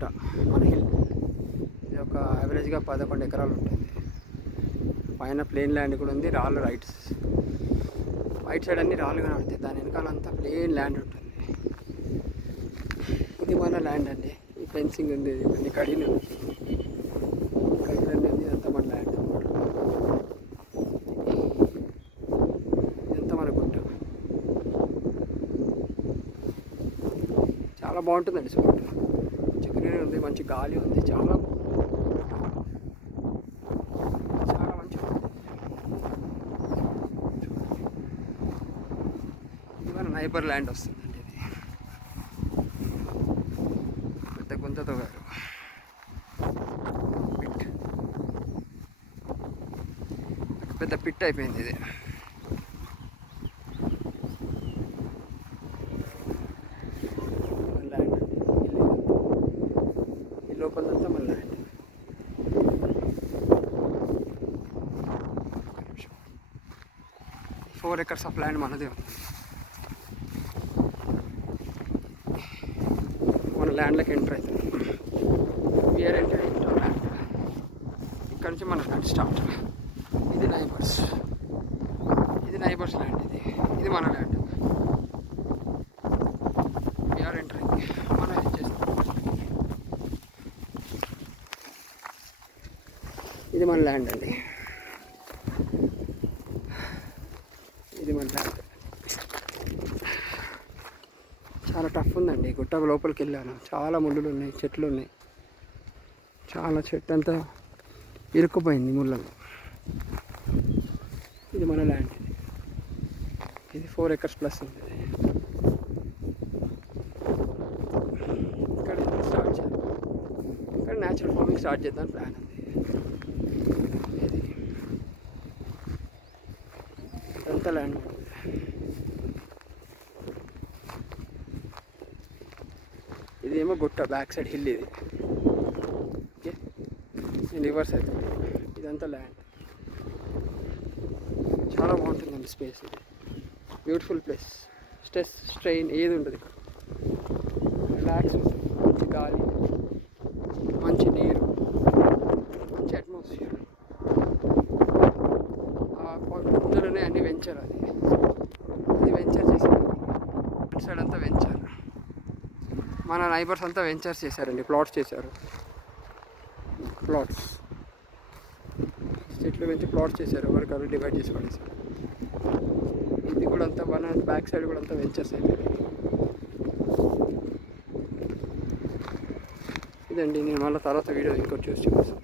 గుట్ట మన హిల్. ఇది ఒక యావరేజ్గా 11 ఎకరాలు ఉంటుంది. పైన ప్లేన్ ల్యాండ్ కూడా ఉంది, రాళ్ళు రైట్ సైడ్ అన్ని రాళ్ళు కనబడతాయి. దాని వెనకాలంతా ప్లేన్ ల్యాండ్ ఉంటుంది. ఇది మన ల్యాండ్ అండి. ఈ ఫెన్సింగ్ ఉంది, ఇవన్నీ కడిగిన ఉంది. ఇదంతా మన ల్యాండ్. ఇదంతా మన గుట్ట. చాలా బాగుంటుందండి స్పాట్. మంచి గ్రీనరీ ఉంది, మంచి గాలి ఉంది, చాలా మంచిగా ఉంది. ఇది మన నైబర్ ల్యాండ్ వస్తుందండి. ఇది పెద్ద గుంతతో గారు పెద్ద పిట్ అయిపోయింది ఇది. ల్యాండ్ ఈ లోపలంతా మన ల్యాండ్. 4 acres ఆఫ్ ల్యాండ్ మనదే ఉంది. మన ల్యాండ్లోకి ఎంటర్ అవుతుంది. We are enter into land. ఇక్కడ నుంచి మన ల్యాండ్ స్టార్ట్. ఇది నైబర్స్ ల్యాండ్. ఇది మన ల్యాండ్. We are entering. మనం ఇది చేస్తాం. ఇది మన ల్యాండ్ అండి. ఇది మన ల్యాండ్. చాలా టఫ్ ఉందండి. గుట్ట లోపలికి వెళ్ళాను. చాలా ముళ్ళులు ఉన్నాయి, చెట్లు ఉన్నాయి. చాలా చెట్టు అంతా ఇరుక్కుపోయింది ముళ్ళలో. ఇది మన ల్యాండ్. ఇది 4 acres ప్లస్ ఉంది. ఇక్కడ స్టార్ట్ చేయాలి. ఇక్కడ న్యాచురల్ ఫార్మింగ్ స్టార్ట్ చేద్దాం ప్లాన్ ఉంది. ఇదంతా ల్యాండ్. ఇదేమో గుట్ట బ్యాక్ సైడ్ హిల్. ఇది ఓకే. రివర్స్ అవుతుంది. ఇదంతా ల్యాండ్. చాలా బాగుంటుందండి స్పేస్. ఇది బ్యూటిఫుల్ ప్లేస్. స్ట్రెస్ స్ట్రెయిన్ ఏది ఉండదు ఇక్కడ. రిలాక్స్ ఉంటుంది. మంచి గాలి, మంచి నీరు, మంచి అట్మాస్ఫియర్. ముందులోనే అన్ని వెంచర్. అది వెంచర్ చేశారు. అటు సైడ్ అంతా వెంచర్. మన నైబర్స్ అంతా వెంచర్స్ చేశారండి. ప్లాట్స్ చేశారు. ప్లాట్స్ చెట్లు పెంచి ప్లాట్స్ చేశారు. ఎవరికైనా డివైడ్ చేసి పడేశారు. ఇది కూడా అంతా మన బ్యాక్ సైడ్ కూడా అంతా వెంచర్స్ అయిపోయింది. ఇదండి. నేను మళ్ళీ తర్వాత వీడియో ఇంకోటి చూసి చూపిస్తాను.